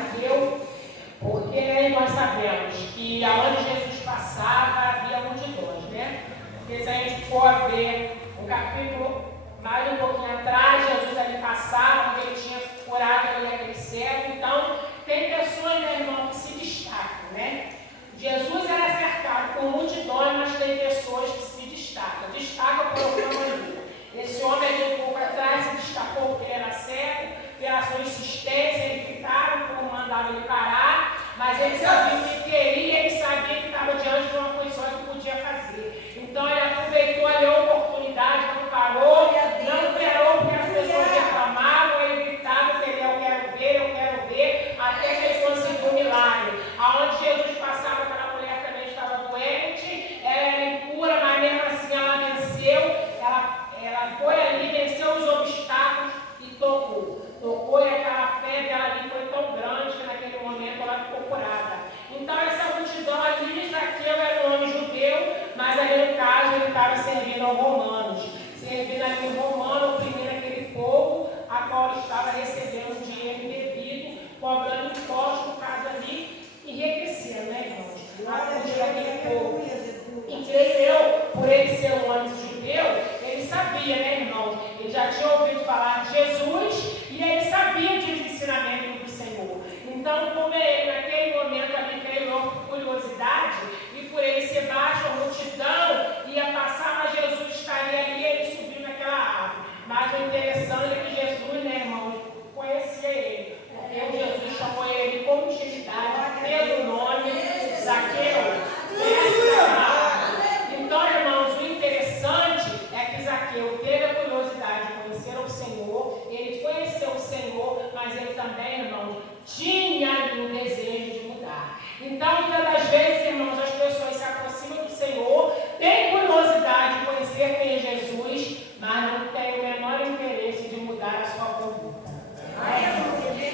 Zaqueu, porque nós sabemos que aonde Jesus passava havia multidões, né? Porque se a gente for ver o capítulo mais um pouquinho atrás, Jesus ali passava, onde ele tinha curado ali aquele cego. Então, tem pessoas, meu irmão, que se destacam, né? Jesus era cercado por multidões, mas tem pessoas que se destacam. Destacam por alguma maneira. Esse homem ali um pouco atrás se destacou porque ele era cego, pela sua insistência, ele gritava como mandava ele parar, mas ele sabia o que queria, ele sabia que estava diante de uma condição que podia fazer. Então ele aproveitou ali a oportunidade, não parou, não esperou porque as pessoas reclamavam, ele gritava, eu quero ver, até que ele conseguiu um milagre. Aonde Jesus passava, aquela mulher também estava doente, ela era impura, mas mesmo assim ela venceu, ela foi ali, venceu os obstáculos e tocou. Tocou, e aquela fé dela ali foi tão grande que naquele momento ela ficou curada. Então essa multidão ali, Zaqueu era um homem judeu, mas ali no caso ele estava servindo aos romanos. Servindo ali o romano, oprimindo aquele povo, a qual estava recebendo dinheiro indevido, cobrando impostos, no caso ali, enriquecendo, né, irmãos? A custa daquele povo. E creio eu, por ele ser um homem judeu, ele sabia, né, irmãos? Ele já tinha ouvido falar de Jesus e ele sabia dos ensinamentos do Senhor. Então, como ele, naquele momento ali, criou curiosidade, e por ele ser baixo, a multidão ia passar, mas Jesus estaria ali e ele subiu naquela árvore. Mas o interessante é que Jesus, né, irmãos, conhecia ele. Porque Jesus chamou ele com intimidade, pelo nome Zaqueu. Então, irmãos, o interessante é que Zaqueu teve a curiosidade de conhecer o Senhor, ele conheceu o Senhor, mas ele também, irmãos, tinha o desejo de mudar. Então, muitas das vezes, irmãos, as pessoas se aproximam do Senhor, têm curiosidade de conhecer quem é Jesus, mas não têm o menor interesse de mudar a sua conduta.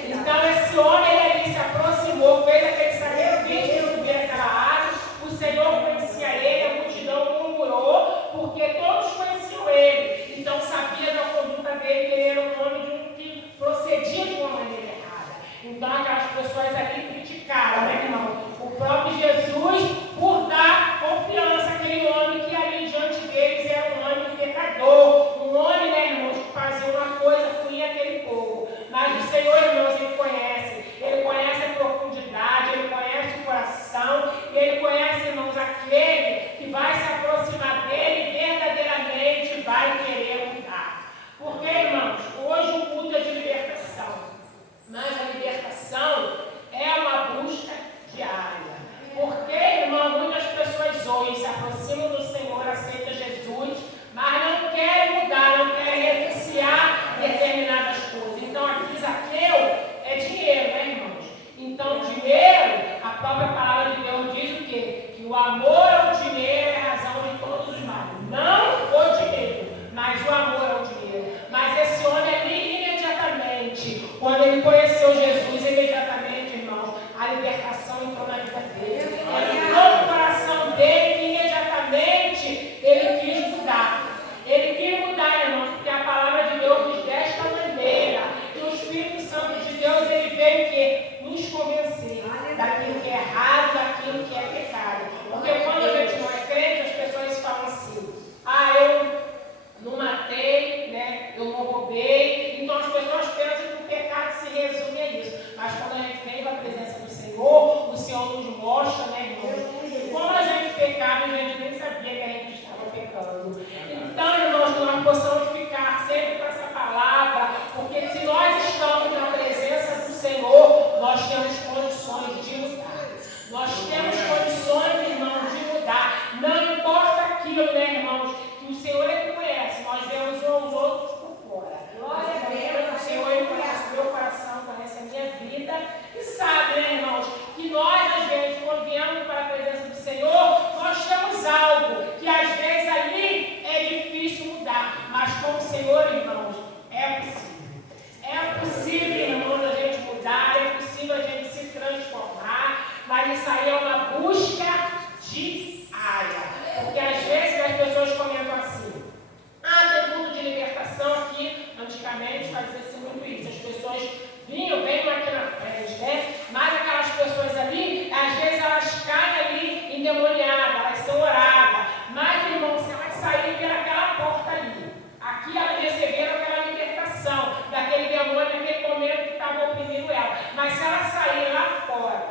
Então, esse homem ali se aproximou, fez aquele sacrifício de subir aquela árvore, o Senhor conhecia ele, a multidão murmurou, porque todos conheciam ele, então sabia da conduta dele, que ele era um homem que procedia de uma maneira errada. Então aquelas pessoas ali criticaram, né, irmão? O próprio Jesus, por dar confiança àquele homem que ali diante deles era um homem pecador, um homem, né, irmãos, que fazia uma coisa ruim àquele povo. Mas o Senhor, irmãos, ele conhece a profundidade, ele conhece o coração, e ele conhece, irmãos, aquele que vai se aproximar dele verdadeiramente vai querer mudar. Porque, irmãos, hoje o culto é de libertação, mas a libertação é uma busca diária. Porque, irmão, muitas pessoas hoje se aproximam do Senhor, aceitam Jesus, mas não querem mudar, não querem renunciar determinadas coisas. Então, aqui Zaqueu é dinheiro, né, irmãos? Então, dinheiro, a própria palavra de Deus diz o quê? Que o amor ao dinheiro é a razão de todos os males. Não o dinheiro, mas o amor ao dinheiro. Mas esse homem ali, imediatamente, quando ele conheceu Jesus, imediatamente, irmãos, a libertação entrou na vida dele. Ele entrou no coração dele e imediatamente ele quis mudar. Ele quis mudar, irmãos, porque a palavra de Deus diz desta maneira. E o Espírito Santo de Deus, ele veio que nos convencer daquilo que é errado, daquilo que é pecado. Porque quando a gente não é crente, as pessoas falam assim: eu não matei, né? Eu não roubei. Então as pessoas pensam que o pecado se resume a isso. Mas quando a gente vem para a presença do Senhor, o Senhor nos mostra, né, irmãos? Como a gente pecava, a gente nem sabia que a gente estava pecando. Então, irmãos, que nós possamos ficar sempre com essa palavra, porque se nós estamos na presença do Senhor, nós temos condições de mudar. Nós temos condições, irmãos, de mudar. Não importa aquilo, né, irmãos, que o Senhor ele conhece. Nós vemos uns aos outros por fora. Glória a Deus, o Senhor ele conhece o meu coração, conhece a minha vida e sabe, né, irmãos, que nós, às vezes, quando viemos para a presença do Senhor, nós temos algo que, às vezes, ali é difícil mudar. Mas com o Senhor, irmãos, é possível. É possível, irmãos, a gente mudar, é possível a gente se transformar, mas isso aí é uma busca diária. Porque, às vezes, as pessoas comentam assim: tem culto de libertação aqui. Antigamente fazia-se muito isso. As pessoas venham aqui na frente, né? Mas aquelas pessoas ali, às vezes elas caem ali endemoniadas, elas são oradas. Mas, irmão, se elas saírem pelaquela porta ali, aqui elas receberam aquela libertação daquele demônio naquele momento que estava oprimindo ela. Mas se elas saírem lá fora,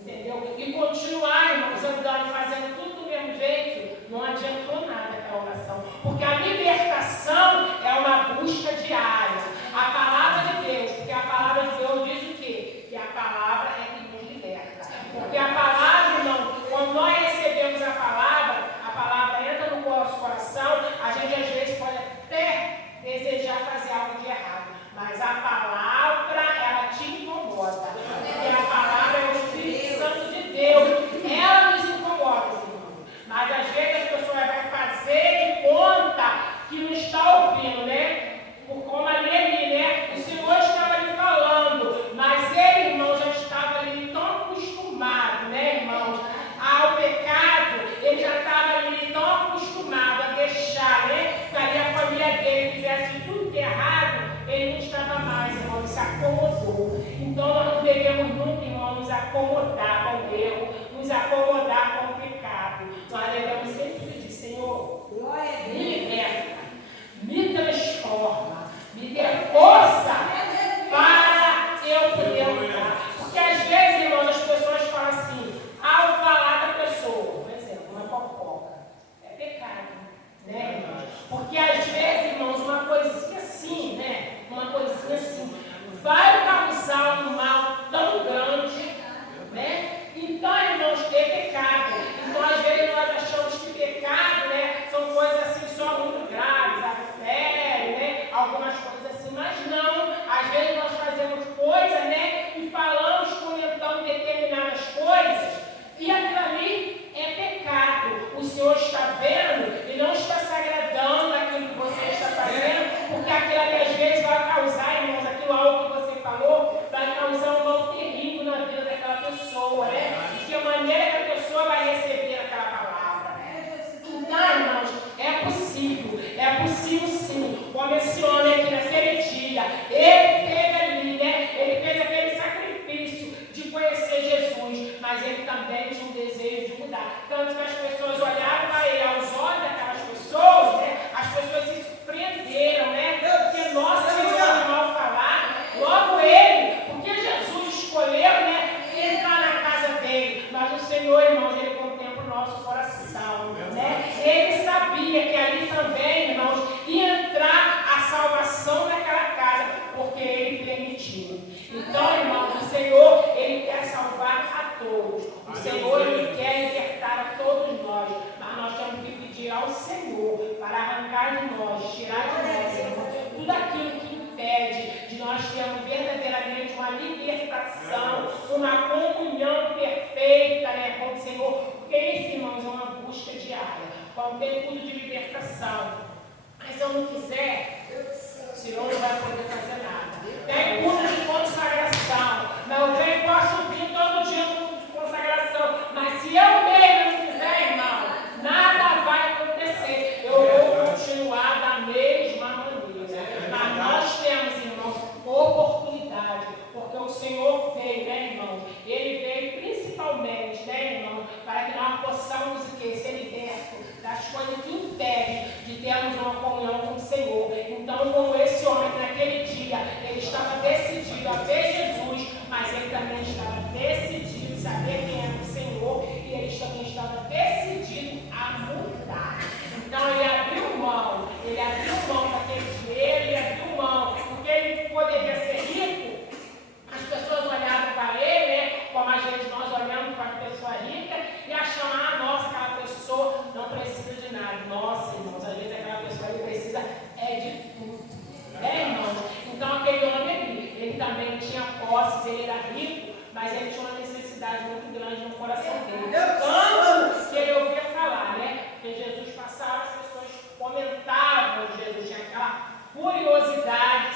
entendeu? E continuar, irmãos, andando, fazendo tudo do mesmo jeito, não adiantou nada aquela oração. Porque a libertação é uma busca diária. A palavra de Deus, porque a palavra de Deus diz o quê? Que a palavra é que nos liberta. Porque a palavra, irmão, quando nós recebemos a palavra entra no nosso coração, a gente às vezes pode até desejar fazer algo de errado. Mas a palavra, ela te incomoda. Porque a palavra é o Espírito Santo de Deus. Ela nos incomoda, irmão. Mas às vezes as pessoas vão fazer de conta que não está ouvindo, né? Por como ali, né? O Senhor estava ali falando, mas ele, irmão, já estava ali tão acostumado, né, irmãos, ao pecado, ele já estava ali tão acostumado a deixar, né, que ali a família dele fizesse tudo errado, ele não estava mais, irmão, ele se acomodou. Então nós não devemos nunca, irmão, nos acomodar com o erro, nos acomodar com o pecado. Nós devemos sempre pedir, Senhor, me liberta, me transforma, me dê força para eu poder lutar. Porque às vezes, irmãos, as pessoas falam assim, ao falar da pessoa, por exemplo, uma fofoca, é pecado, né, irmãos? Porque às vezes, irmãos, uma coisinha assim, né, uma coisinha assim, vai causar um mal tão grande, né? Então, irmãos, é pecado. Então, às vezes, nós achamos que pecado, né, são coisas assim só muito graves, adultério, né, algumas coisas assim, mas não. Às vezes nós fazemos coisas, né, e falamos, comentamos determinadas coisas, e aquilo ali é pecado. O Senhor está vendo e não está se agradando daquilo que você está fazendo, porque aquilo ali às vezes vai causar, irmãos, aquilo algo que você falou, vai causar um mal terrível na vida daquela pessoa, né? De que maneira que a pessoa vai receber aquela palavra. Então, irmãos, é possível sim, como esse homem aqui naquele dia, ele teve ali, né? Ele fez aquele sacrifício de conhecer Jesus, mas ele também tinha um desejo de mudar. Tanto que as pessoas olharam para ele, aos olhos daquelas pessoas, né? As pessoas se surpreenderam, né? Porque nossa, Senhor, mal falar, logo ele, porque Jesus escolheu, né? Entrar na casa dele, mas o Senhor, irmãos, ele contempla o nosso coração, né? Ele sabia que ali também, irmãos, ia entrar a salvação naquela casa, porque ele permitiu. Então, irmãos, o Senhor, ele quer salvar a todos. O Senhor, ele quer libertar a todos nós, mas nós temos que pedir ao Senhor para arrancar de nós, tirar de nós, irmãos, tudo aquilo que impede de nós termos verdadeiramente uma libertação, uma comunhão perfeita, né, com o Senhor, porque isso, irmãos, é uma busca diária. Quando tem tudo de libertação, mas se eu não quiser, o Senhor não vai poder fazer nada. Tem culto de consagração, não vem, posso vir todo dia no culto de consagração, mas se eu mesmo não quiser, irmão, nada vai acontecer. Eu vou continuar da mesma maneira. Mas nós temos, irmãos, oportunidade, porque o Senhor veio, né, irmãos? Ele veio principalmente, né, irmão, para que nós possamos ser libertos das coisas que impedem de termos uma comunhão com o Senhor. Então, como esse homem naquele dia, ele estava decidido a ver Jesus, mas ele também estava decidido a saber quem era o Senhor, e ele também estava decidido a mudar. Então, ele abriu mão daquele dinheiro, ele abriu mão, porque ele poderia ser rico. As pessoas olhavam para ele, né, como a gente, nós olhamos para a pessoa rica e achamos, nossa, aquela pessoa não precisa de nada. Nossa, irmãos, às vezes aquela pessoa ele precisa de tudo. Irmãos? Então aquele homem, ele também tinha posses, ele era rico, mas ele tinha uma necessidade muito grande no coração dele. Tanto que ele ouvia falar, né? Porque Jesus passava, as pessoas comentavam de Jesus, tinha aquela curiosidade